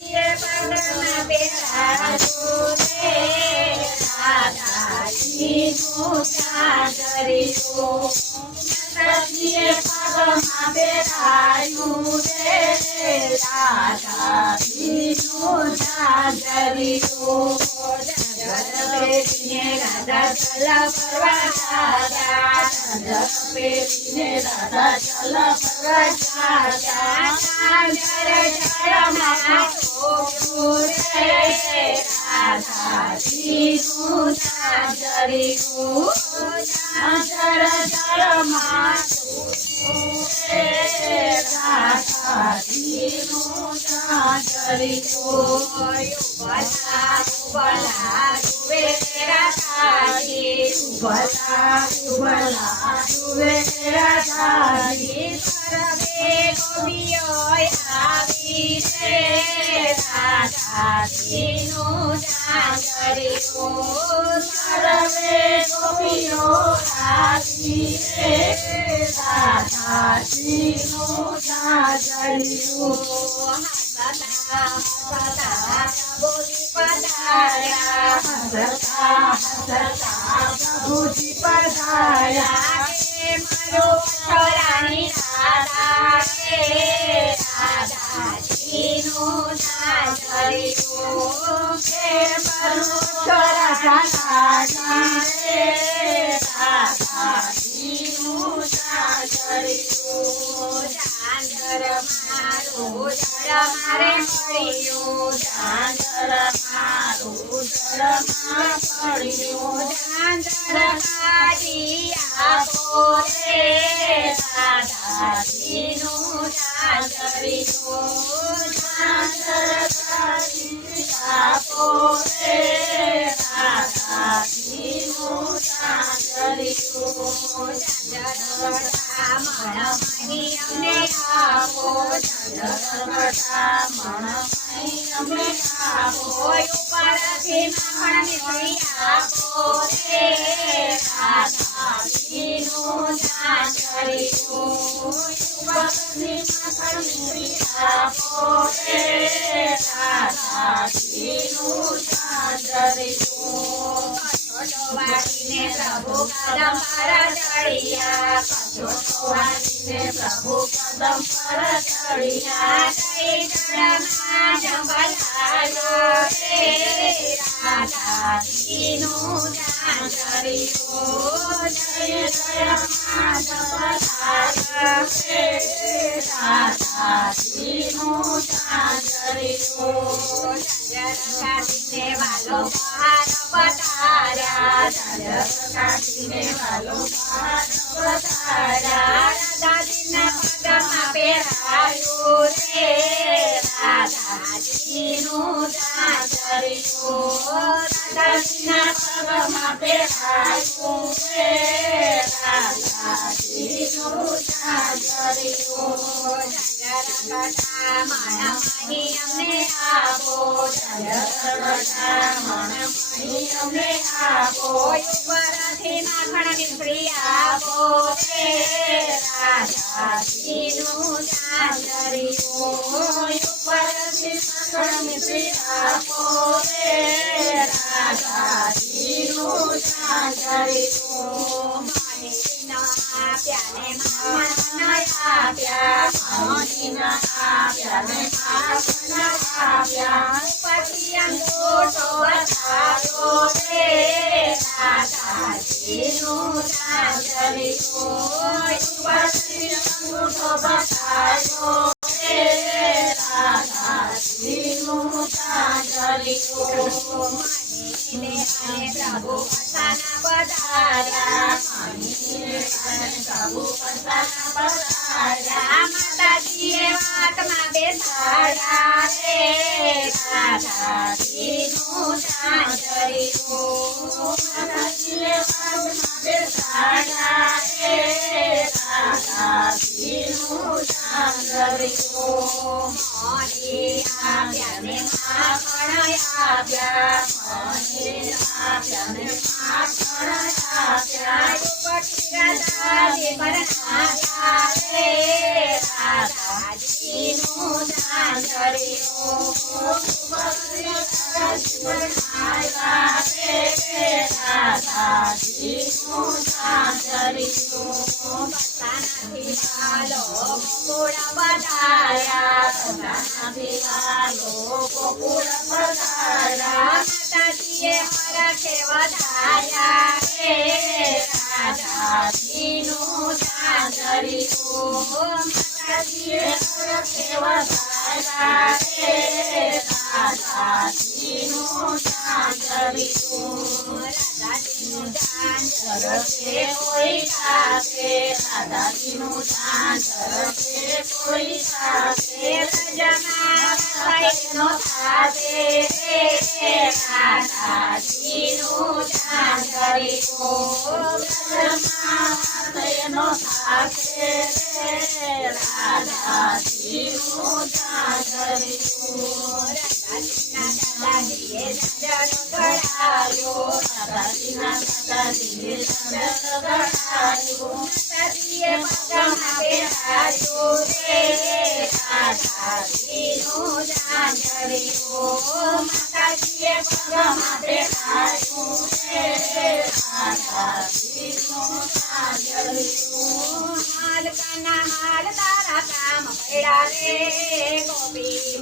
ये पगमा बेराजू रे राधाजी नुचा जरियो माताजीए पगमा बेराजू रे राधाजी नुचा जरियो पेरीने राधा चला परवा जाया पेरीने राधा चला परवा जाया जर जय रे राधा जी जरी जर जय माधो रे राधा जी जरी बला बला वे राधा जी बला वे राधा जी सर्वे गोपियो आवी रे राधा जी जागरियो सर्वे गोपियो आवी रे राधा जी जागरियो प्रभुजी पधारा प्रभुजी पधारा के मारो रानी राधा रे राधा जी जागरियो के मारो राधा रे राधा जी जागरियो जागर मारो जड़ मारे पड़ियो जागर मारो जड़ मार पड़ियो जागर काटी आपो रे राधा जी जागरियो जागर काटी आपो रे राधा जी जागरियो जागर मणमणि अમને આપો મણમણि અમને આપો ઉપરથી માખણ નીકળી આપો રે રાધાજીનું જાગરિયું ઉપરથી માખણ નીકળી આપો રે રાધાજીનું જાગરિયું વાળીને પ્રભુ કદમ પર ચડિયા કચોટો વાળીને પ્રભુ કદમ પર ચડિયા જય જળમાં જંબલાયો રે રાધાજીનું જાગરિયું જય જળમાં જંબલાયો રે રાધાજીનું જાગરિયું કાઢીને વાલો બહાર પધાર્યા કાઢીને વાલો બહાર પધાર્યા રાધાજીના પગમાં પહેરાયું રે રાધાજીનું જાગરિયું રાધાજીના પગમાં પહેરાયું રે રાધાજીનું જાગરિયું મણમણિ અમને આપો મણમણિ અમને આપો ઉપરથી માખણ નીકળી આપો રે રાધાજીનું જાગરિયું ઉપરથી માખણ નીકળી આપો રે રાધાજીનું જાગરિયું પ્યાને માખણ આપ્યા પછી અંગૂઠો બતાવ્યો રે રાધાજીનું જાગરિયું પછી અંગૂઠો બતાવ્યો રે રાધાજીનું જાગરિયું પ્રભુ પતાના પધાર્યા પ્રભુ પતાના પધાર્યા માતાજીએ વાતમાં બેસાડ્યા રે રાધાજીનું જાગરિયું માતાજીએ વાતમાં બેસાડ્યા રે રાધાજીનું જાગરિયું મોની આપ્યા ને માખણ આપ્યા મોની આપ્યા ને માખણ આપ્યા ઉપરથી રાધાજી પરણાવ્યા રે રાધાજીનું જાગરિયું રાધાજીનું ચાંદલિયું બધાનાથી વાલો ગોકુળ પધાર્યા બધાનાથી વાલો ગોકુળ પધાર્યા માતાજીએ હરખે વધાર્યા રે રાધાજીનું ચાંદલિયું માતાજીએ હરખે વધાર્યા રે રાધાજીનું ચાંદલિયું રાધાજીનું ચાંદર છે કોઈ સાથે રાધાજીનું ચાંદર છે કોઈ સાથે રજમાં થઈનો સાથે રાધાજીનું ચાંદલિયું રજમાં થઈનો સાથે રાધાજીનું ચાંદલિયું દાદાજીએ ચંદ્રનો ગળાયો દાદાજીના દાદાજીએ ચંદ્ર ગળાયો માતાજીએ પગમાં પહેરાયો રે રાધાજીનું ચાંદલિયું માતાજીએ પગમાં પહેરાયો રે રાધાજીનું ચાંદલિયું હાલ કાના હાલ તારા કામ પડ્યા રે ગોપી